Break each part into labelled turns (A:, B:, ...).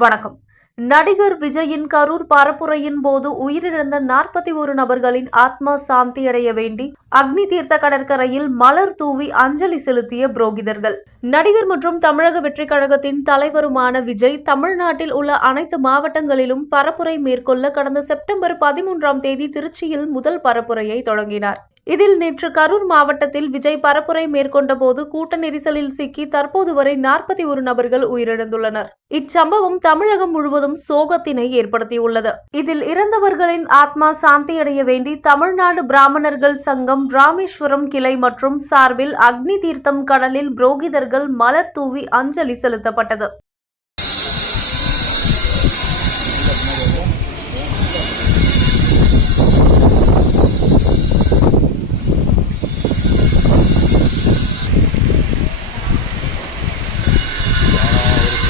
A: வணக்கம். நடிகர் விஜயின் கரூர் பரப்புரையின் போது உயிரிழந்த நாற்பத்தி ஒரு நபர்களின் ஆத்மா சாந்தி அடைய வேண்டி அக்னி தீர்த்த கடற்கரையில் மலர் தூவி அஞ்சலி செலுத்திய புரோகிதர்கள். நடிகர் மற்றும் தமிழக வெற்றிக் கழகத்தின் தலைவருமான விஜய் தமிழ்நாட்டில் உள்ள அனைத்து மாவட்டங்களிலும் பரப்புரை மேற்கொள்ள கடந்த செப்டம்பர் பதிமூன்றாம் தேதி திருச்சியில் முதல் பரப்புரையை தொடங்கினார். இதில் நேற்று கரூர் மாவட்டத்தில் விஜய் பரப்புரை மேற்கொண்ட போது கூட்ட நெரிசலில் சிக்கி தற்போது வரை நாற்பத்தி ஒரு நபர்கள் உயிரிழந்துள்ளனர். இச்சம்பவம் தமிழகம் முழுவதும் சோகத்தினை ஏற்படுத்தியுள்ளது. இதில் இறந்தவர்களின் ஆத்மா சாந்தியடைய வேண்டி தமிழ்நாடு பிராமணர்கள் சங்கம் ராமேஸ்வரம் கிளை மற்றும் சார்பில் அக்னி தீர்த்தம் கடலில் புரோகிதர்கள் மலர் தூவி அஞ்சலி செலுத்தப்பட்டது.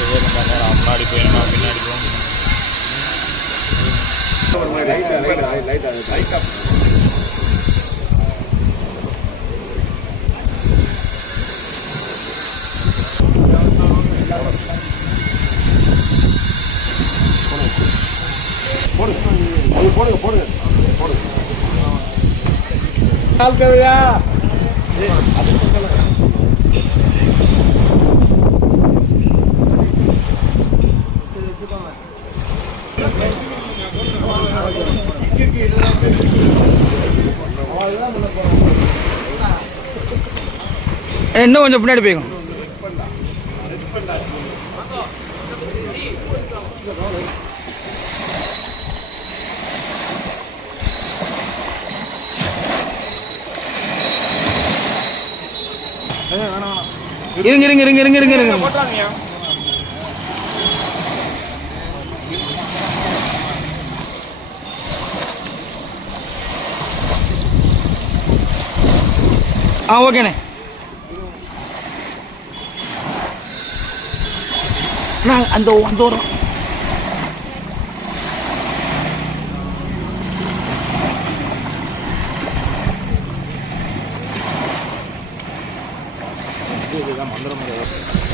B: ஒரு சிலர் இருந்தாங்க நான் முன்னாடி போய் பின்னாடி போகணும்
C: இன்னும் கொஞ்சம் பின்னாடி போய்க்கும் இருங்க இருங்க இருங்க இருங்க இருங்க இருங்க. ஆ ஓகேண்ணே. lang, andoro, andoro. 만들어 먹어요.